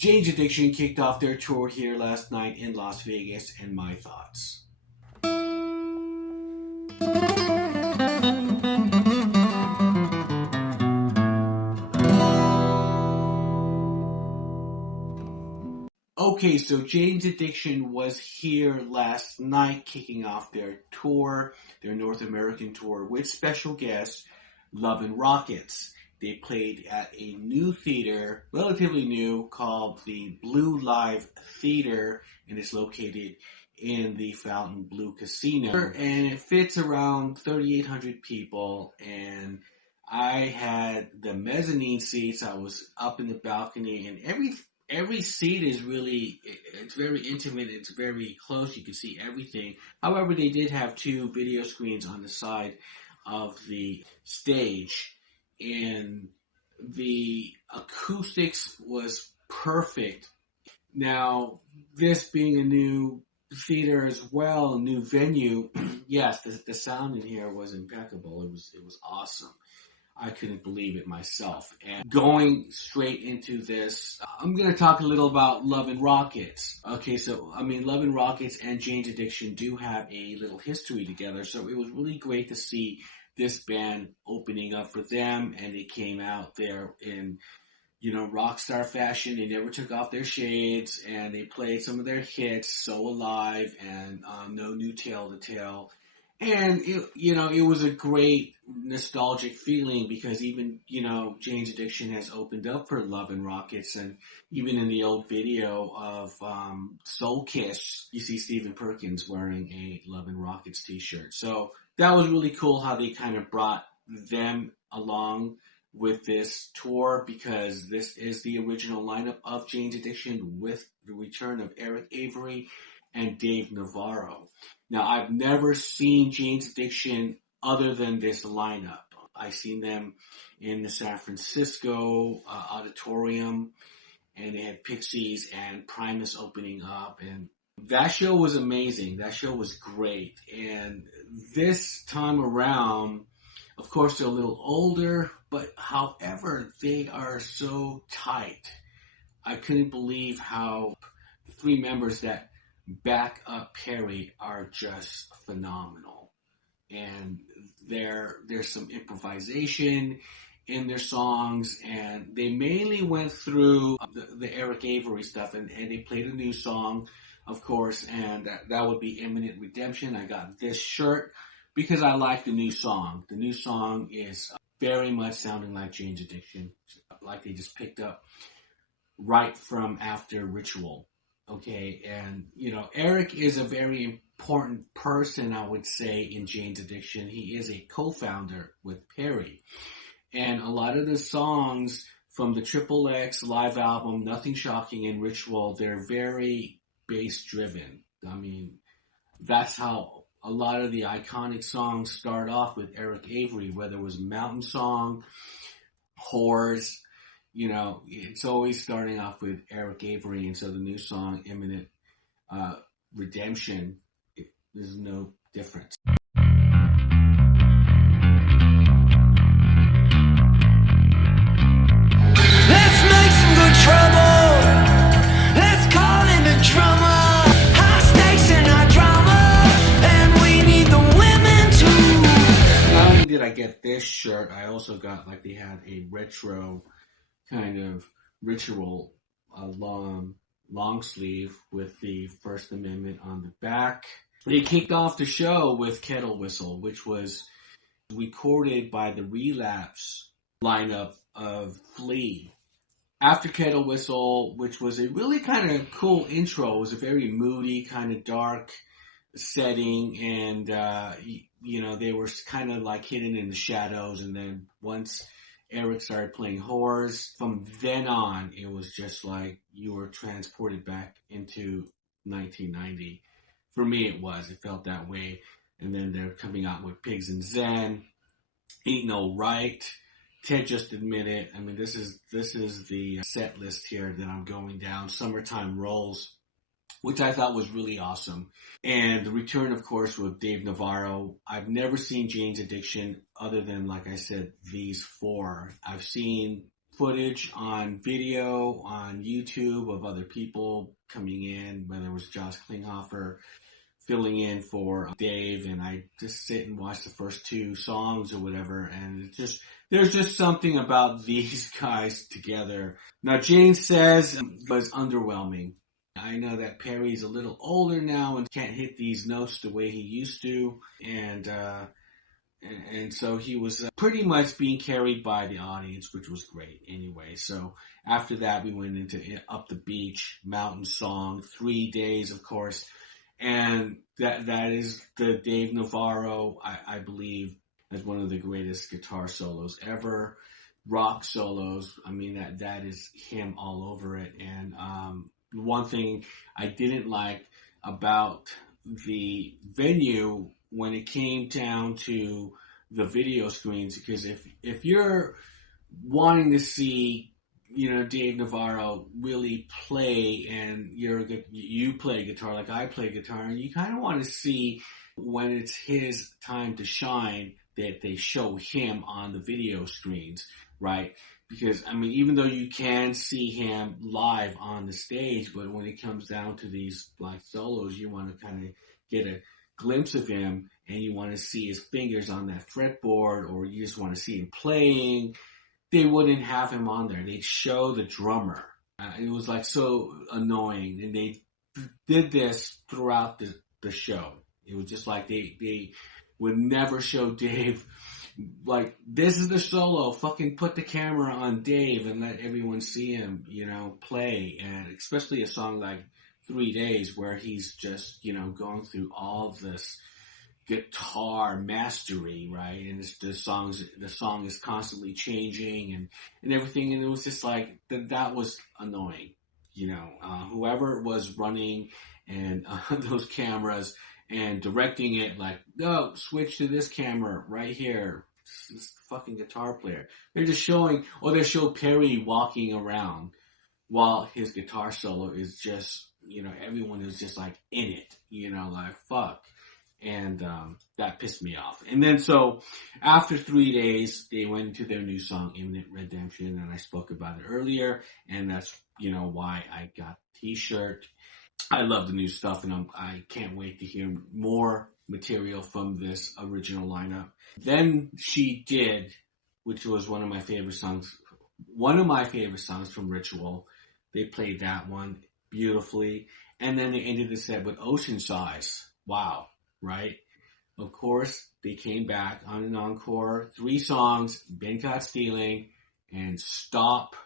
Jane's Addiction kicked off their tour here last night in Las Vegas, and my thoughts. Okay, so Jane's Addiction was here last night kicking off their tour, their North American tour, with special guest Love and Rockets. They played at a new theater, relatively new, called the Bleulive Theater, and it's located in the Fountain Blue Casino. And it fits around 3,800 people, and I had the mezzanine seats. I was up in the balcony, and every seat is really, it's very intimate, it's very close, you can see everything. However, they did have two video screens on the side of the stage, and the acoustics was perfect. Now, this being a new theater as well, a new venue, yes, the sound in here was impeccable. It was awesome. I couldn't believe it myself. And going straight into this, I'm going to talk a little about Love and Rockets. Okay, so, Love and Rockets and Jane's Addiction do have a little history together, so it was really great to see this band opening up for them, and they came out there in, rock star fashion. They never took off their shades, and they played some of their hits, So Alive and No New Tale to Tell. And it was a great nostalgic feeling because even, Jane's Addiction has opened up for Love and Rockets, and even in the old video of Soul Kiss, you see Stephen Perkins wearing a Love and Rockets t-shirt. So that was really cool how they kind of brought them along with this tour, because this is the original lineup of Jane's Addiction with the return of Eric Avery and Dave Navarro. Now, I've never seen Jane's Addiction other than this lineup. I've seen them in the San Francisco auditorium, and they had Pixies and Primus opening up, and that show was amazing. That show was great. And this time around, of course, they're a little older, but however, they are so tight. I couldn't believe how the three members that back up Perry are just phenomenal. And there's some improvisation in their songs, and they mainly went through the Eric Avery stuff, and they played a new song, of course, and that would be Imminent Redemption. I got this shirt because I like the new song. The new song is very much sounding like Jane's Addiction, like they just picked up right from after Ritual. Okay, and Eric is a very important person, I would say, in Jane's Addiction. He is a co-founder with Perry, and a lot of the songs from the Triple X live album, Nothing Shocking and Ritual, they're very bass driven. That's how a lot of the iconic songs start off with Eric Avery, whether it was Mountain Song, Whores. It's always starting off with Eric Avery, and so the new song, Imminent Redemption, there's no difference. Let's make some good trouble. Let's call in the drummer. High stakes in our drama, and we need the women too. Not only did I get this shirt, I also got, they had a retro kind of Ritual long sleeve with the First Amendment on the back. They kicked off the show with Kettle Whistle, which was recorded by the Relapse lineup of Flea. After Kettle Whistle, which was a really kind of cool intro, it was a very moody, kind of dark setting, and they were kind of hidden in the shadows, and then once Eric started playing Whores, from then on, it was just like you were transported back into 1990. For me, it felt that way. And then they're coming out with Pigs and Zen, Ain't No Right, Ted Just Admit It. This is the set list here that I'm going down. Summertime Rolls, which I thought was really awesome. And the return, of course, with Dave Navarro. I've never seen Jane's Addiction other than, like I said, these four. I've seen footage on video on YouTube of other people coming in, whether it was Josh Klinghoffer filling in for Dave, and I just sit and watch the first two songs or whatever, and there's just something about these guys together. Now, Jane says it was underwhelming. I know that Perry's a little older now and can't hit these notes the way he used to, and so he was pretty much being carried by the audience, which was great anyway. So after that, we went into Up the Beach, Mountain Song, 3 days, of course. And that is the Dave Navarro, I believe, as one of the greatest guitar solos ever. Rock solos, I mean, that is him all over it. And one thing I didn't like about the venue when it came down to the video screens, because if you're wanting to see, Dave Navarro really play, and you play guitar like I play guitar, and you kind of want to see when it's his time to shine that they show him on the video screens, right? Because, I mean, even though you can see him live on the stage, but when it comes down to these like solos, you want to kind of get a glimpse of him, and you want to see his fingers on that fretboard, or you just want to see him playing. They wouldn't have him on there. They'd show the drummer. It was like so annoying, and they did this throughout the show. It was just like they would never show Dave. Like, this is the solo. Fucking put the camera on Dave and let everyone see him, play. And especially a song like 3 Days, where he's just, going through all this guitar mastery, right? And the song is constantly changing and everything. And it was just like, that was annoying. Whoever was running and those cameras and directing it, like, no, switch to this camera right here. This fucking guitar player. They're just showing, or they show Perry walking around while his guitar solo is just, everyone is just like in it, like fuck. And that pissed me off. And then so after 3 days, they went into their new song, Imminent Redemption, and I spoke about it earlier, and that's, why I got the t-shirt. I love the new stuff, and I can't wait to hear more material from this original lineup. Then she did, which was one of my favorite songs from Ritual. They played that one beautifully, and then they ended the set with Ocean Size. Wow, right? Of course, they came back on an encore, 3 songs, Been Caught Stealing, and Stop,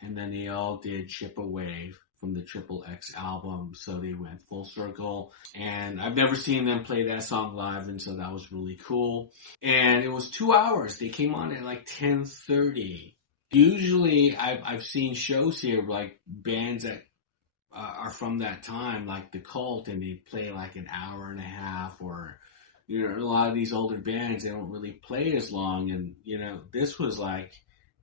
and then they all did Chip Away from the Triple X album, so they went full circle, and I've never seen them play that song live, and so that was really cool. And it was 2 hours. They came on at like 10:30. Usually, I've seen shows here, like bands that are from that time, like The Cult, and they play like an hour and a half, or, a lot of these older bands, they don't really play as long, and, this was like,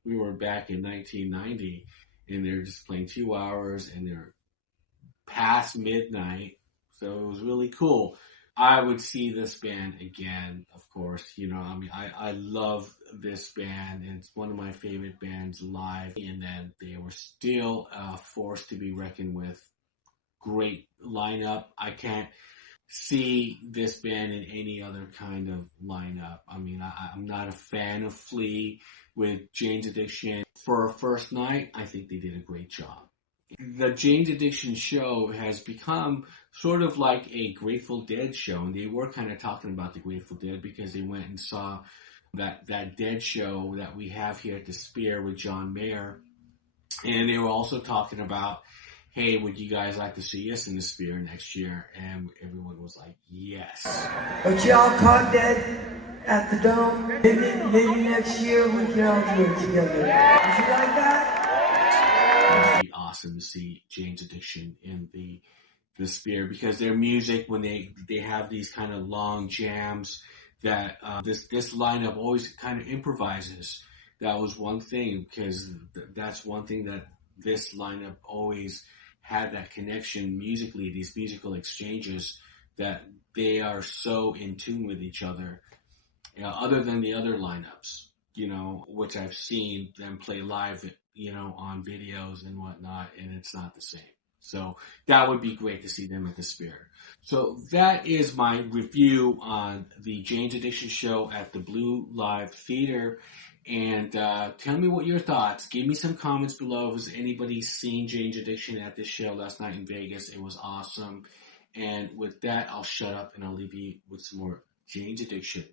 we were back in 1990, and they're just playing 2 hours, and they're past midnight, so it was really cool. I would see this band again, of course. I love this band, and it's one of my favorite bands live, and then they were still a force to be reckoned with. Great lineup. I can't see this band in any other kind of lineup. I mean, I'm not a fan of Flea with Jane's Addiction. For a first night, I think they did a great job. The Jane's Addiction show has become sort of like a Grateful Dead show, and they were kind of talking about the Grateful Dead because they went and saw that Dead show that we have here at the Spear with John Mayer, and they were also talking about, hey, would you guys like to see us in the Spear next year? And everyone was like, yes. But y'all caught dead at the Dome. Maybe next year we can all do it together. Would you like that? It'd be awesome to see Jane's Addiction in the Spear, because their music, when they have these kind of long jams, that this lineup always kind of improvises. That was one thing, because that's one thing that this lineup always had, that connection musically, these musical exchanges, that they are so in tune with each other, other than the other lineups. which I've seen them play live, on videos and whatnot, and it's not the same. So that would be great to see them at the Sphere. So that is my review on the Jane's Addiction show at the Bleulive Theater. And tell me what your thoughts. Give me some comments below. Has anybody seen Jane's Addiction at this show last night in Vegas? It was awesome. And with that, I'll shut up and I'll leave you with some more Jane's Addiction